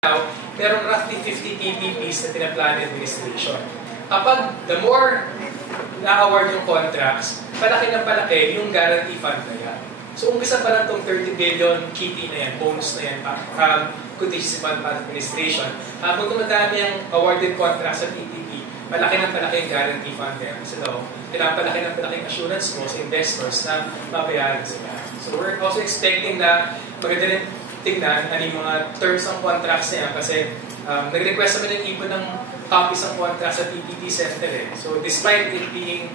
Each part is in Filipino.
now, merong roughly 50 PPPs na pinaplano administration. Kapag the more na-award yung contracts, palaki ng palaki yung guarantee fund na yan. So, umpisa pa lang itong 30 billion kitty na yan, bonus na yan, contingency fund para administration. Kung tumatami ang awarded contracts sa PPP, malaki ng palaki yung guarantee fund na yan. So, pinapalaki ng palaki yung assurance mo sa investors na mabayaran sila. So, we're also expecting na maganda rin tignan ano yung mga terms ng contracts na yan kasi nag-request naman ng iba ng copies ng contracts sa PPP Center. So, despite it being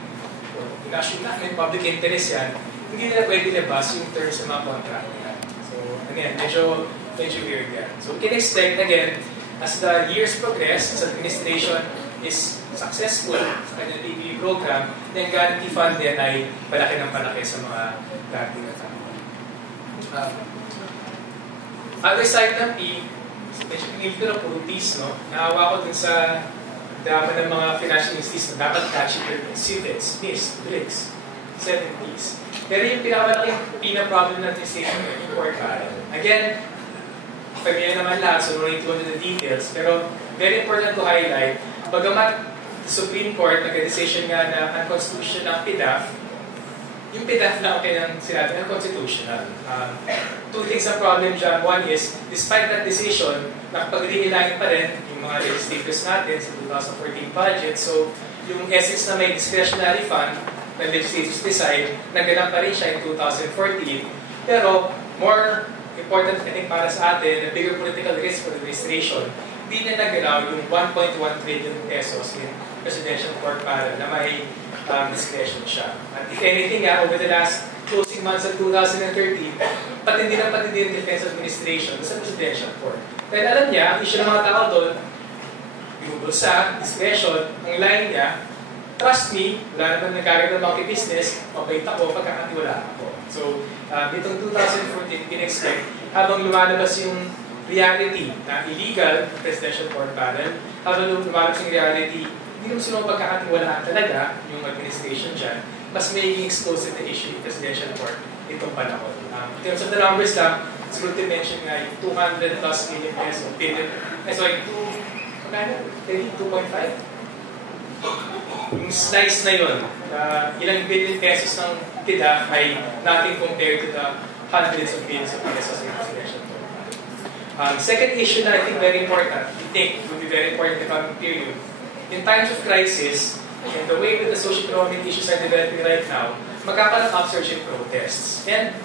national and public interest yan, hindi nila pwede labas yung terms ng mga contract na yan. So, ano yan, medyo weird yan. So, we can expect again, as the years progress, as administration is successful sa kanyang PPP program, then guarantee fund din ay palaki ng palaki sa mga dating na tao. Other side ng P, medyo pinili ko ng puro P's, no? Naawa ko dun sa dama ng mga financial institutions na dapat catchy CFEDs, PIS, BRICS, 7 P's. Pero yung pinakamalaking P na problem natin sa yung core barrel. Again, familiar naman lahat, so no need to go into the details, pero very important to highlight, bagamat the Supreme Court nag-decision nga na unconstitutional ng PDAF, yung PDAF na okay ng sinabi ng constitutional. Two things ang problem dyan. One is, despite that decision, nakapag-realignment pa rin yung mga legislators natin sa 2014 budget. So, yung essence na may discretionary fund na legislators decide, naganap pa rin siya in 2014. Pero, more important I think para sa atin, a bigger political risk for the administration, hindi na nagalaw yung 1.1 trillion pesos in presidential court para na may discretion siya. At if anything, over the last closing months of 2013, patindi ng defense administration sa presidential court. Kaya alam niya, ang issue ng mga tao doon, binubulsa, discretion, ang line niya, trust me, wala naman nagkakaroon ng mga business, mabait ako, pagkakatiwala ako. So, ditong 2014, in-expect, habang lumalabas yung reality na illegal presidential court panel, habang lumalabas yung reality, hindi naman sila pagkakatiwalaan talaga yung administration dyan, mas magiging exposed na issue yung presidential court itong panahon. In terms of the numbers lang, it's good to mention nga yung 200 plus million pesos, magkano? 2.5? Yung slice na yun, ilang billion pesos ng PDAF ay nothing compared to the hundreds of billions of pesos in presidential court. Second issue na I think very important, we think would be very important in the coming period. In times of crisis, and the way that the socio-economic issues are developing right now, magkakaroon ng upsurge in protests. And,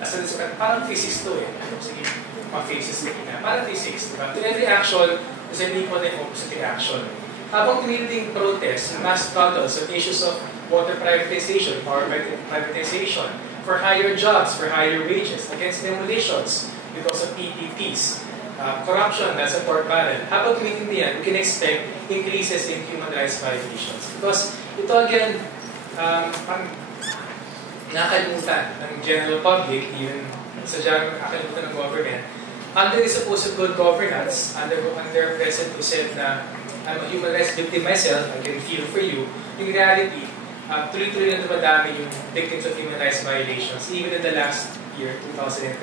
as a result, parang thesis to eh. Sige, mga phases na kina. Parang thesis, diba? To every action, there's an equal and opposite reaction. Habang tumiting protests, mass struggles on issues of water privatization, power privatization, for higher jobs, for higher wages, against demolitions, because of PPPs, corruption, that's a core barrel. Habang tumitindi yan, we can expect increases in human rights violations. Because ito again, nakalimutan ng general public, even sadyang nakalimutan ng government, under the supposed good governance, under President who said na I'm a human rights victim myself, I can feel for you, in reality, tuloy-tuloy na dumadami yung victims of human rights violations, even in the last year, 2013.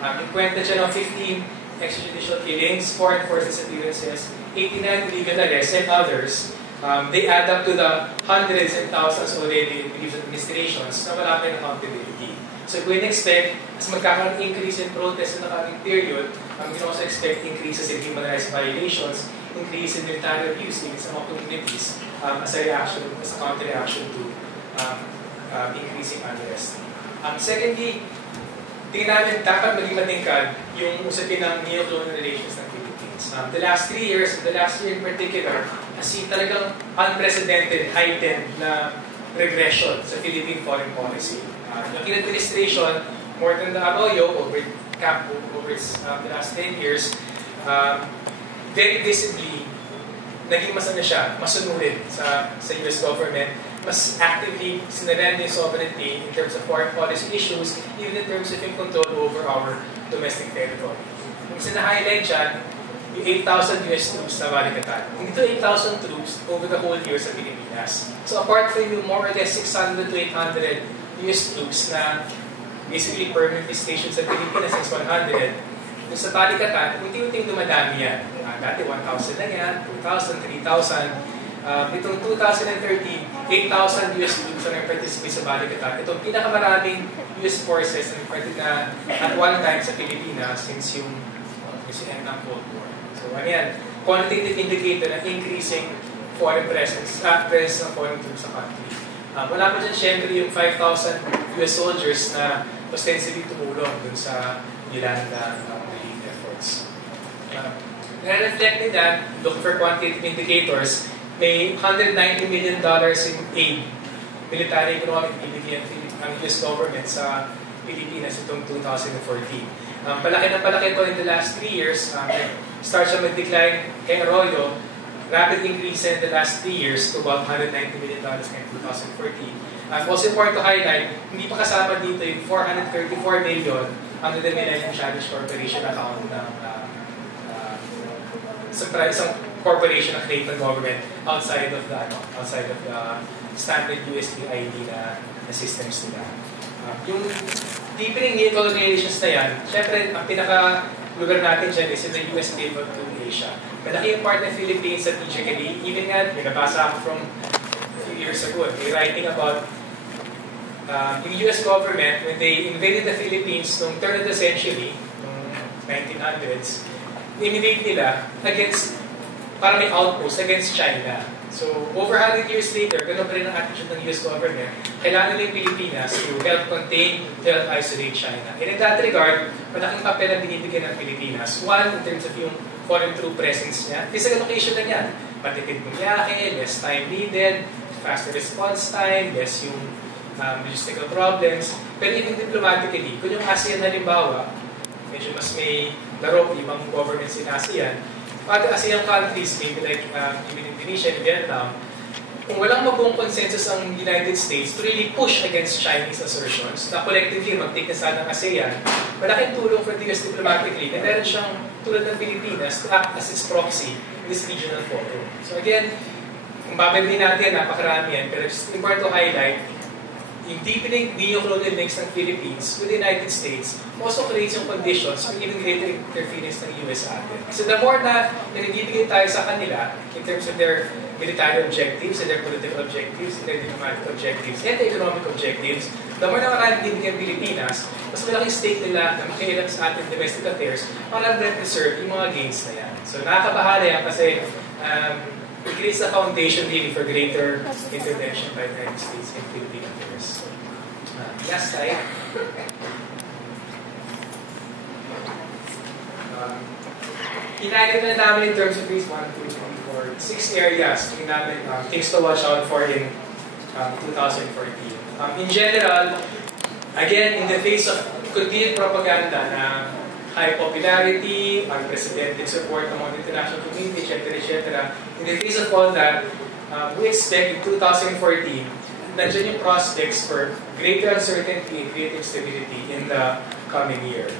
Yung kwenta siya ng 15 extrajudicial killings, foreign forces appearances, 89 illegal arrests, and others, they add up to the hundreds and thousands already in previous administrations na wala pa yung accountability. So we can expect, as magkakaroon increase in protests in the coming period, we can also expect increases in human rights violations, increase in military abuse in some communities as a reaction, as a counter-reaction to increasing unrest. Secondly, tingnan natin dapat maging matingkad yung usapin ng neo-colonial relations ng Philippines. The last 3 years, the last year in particular, kasi talagang unprecedented, heightened na regression sa Philippine foreign policy. Yung administration, more than the Arroyo, over the last 10 years, very visibly, naging masunurin sa US government, mas actively sinarenda yung sovereignty in terms of foreign policy issues, even in terms of yung control over our domestic territory. Yung sina-highlight dyan, yung 8,000 US troops na balikatan. Hindi ito 8,000 troops over the whole year sa Pilipinas. So apart from yung more or less 600 to 800 US troops na basically permanently stationed sa Pilipinas since 100, yung sa balikatan, unti-unting dumadami yan. Dati 1,000 na yan, 2,000, 3,000. Itong 2013, 8,000 US troops na nag-participate sa balikatan. Itong pinakamaraming US forces na at one time sa Pilipinas since yung end ng Cold War. So ano yan, quantitative indicator na increasing foreign presence ng foreign troops sa country. Wala pa dyan syempre yung 5,000 US soldiers na ostensibly tumulong dun sa Yolanda relief efforts. Na-reflect nila, looking for quantitative indicators, may $190 million in aid, military economic binigyan ang US government sa Pilipinas itong 2014. Palaki na palaki ito in the last 3 years. Start siya mag-decline kay Arroyo. Rapid increase in the last 3 years to about $190 million in 2014. Also important to highlight, hindi pa kasama dito yung $434 million under the Millennium Challenge Corporation account ng isang corporation na create ng government outside of the standard USD ID na systems nila. Yung deepening new colonizations na yan, syempre, ang pinaka-lugar natin dyan is in the US pivot to Asia. Malaki yung part ng Philippines strategically, even nga, nabasa ako from a few years ago, they're writing about yung US government, when they invaded the Philippines noong turn of the century, noong 1900s, invade nila against, para may outpost against China. So, over 100 years later, ganun pa rin ang attitude ng US government. Kailangan nila yung Pilipinas to help contain, to help isolate China. And in that regard, malaking papel ang binibigyan ng Pilipinas. One, in terms of yung foreign troop presence niya. Physical location na yan. Matipid bumiyahe, less time needed, faster response time, less yung logistical problems. Pero even diplomatically, kung yung ASEAN halimbawa, medyo mas may laro ibang governments in ASEAN, other ASEAN countries, maybe like even Indonesia and Vietnam, kung walang mabuong consensus ang United States to really push against Chinese assertions, na collectively mag-take na sana ng ASEAN, malaking tulong for the US diplomatically na meron siyang tulad ng Pilipinas to act as its proxy in this regional forum. So again, kung babaliin natin, napakarami yan, pero it's important to highlight, yung deepening neo-colonial links ng Philippines with the United States also creates yung conditions for even greater interference ng US atin. So the more na nabibigay tayo sa kanila in terms of their military objectives, and their political objectives, and their diplomatic objectives, and their economic objectives, the more na maraming bibigyan Pilipinas, mas malaking stake nila na makialam sa ating domestic affairs para preserve yung mga gains na yan. So nakakabahala yan kasi it creates a foundation really for greater intervention by the United States in Philippine affairs. Last slide. Hinagin na namin in terms of these 1, 2, 3, 4, 6 areas things to watch out for in 2014. In general, again, in the face of continued propaganda na high popularity, unprecedented support among the international community, etc., in the face of all that, we expect in 2014, nandiyan yung prospects for greater uncertainty and greater stability in the coming year.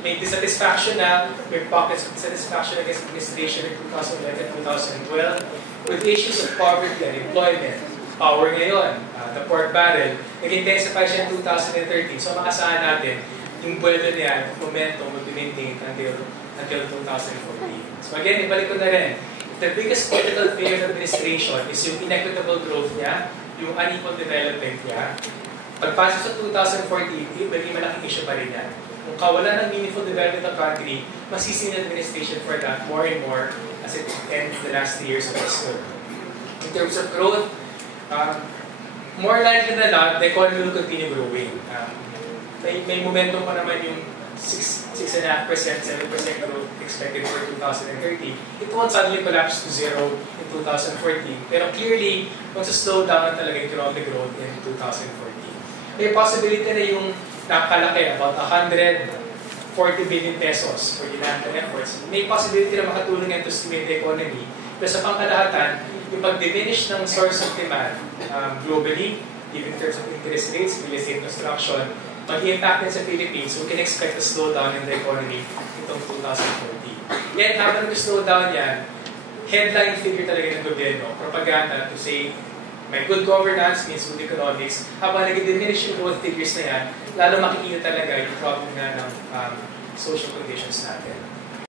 May dissatisfaction na, may pockets of dissatisfaction against administration in 2011-2012 with issues of poverty and employment. Power ngayon, the pork barrel, nag-intensify siya in 2013. So maasahan natin, yung buwelo niya, momentum will be maintained until 2014. So again, ibalik ko na rin. The biggest political failure of administration is yung inequitable growth niya, yung unequal development niya. Pagpasok sa 2014, maging malaking issue pa rin yan. Kung kawalan ng meaningful development of country, masisi ng administration for that more and more as it ends the last 3 years of its term. In terms of growth, more likely than not, the economy will continue growing. May momentum pa naman yung 6.5%, 7% growth expected for 2030. It won't suddenly collapse to zero in 2014. Pero clearly, magsa-slow down talaga yung economic growth in 2014. May possibility na yung nakalaki, about 140 billion pesos for the national efforts. May possibility na makatulong yan to stimulate the economy. Pero sa pangkalahatan, yung pag-diminish ng source of demand globally, even in terms of interest rates, real estate construction, mag-impact din sa Philippines, we can expect a slowdown in the economy itong 2014. Yet, habang nag-slow down yan, headline figure talaga ng gobyerno, propaganda to say, may good governance means good economics. Habang nag-diminish yung growth figures na yan, lalo makikita talaga yung problem nga ng social conditions natin.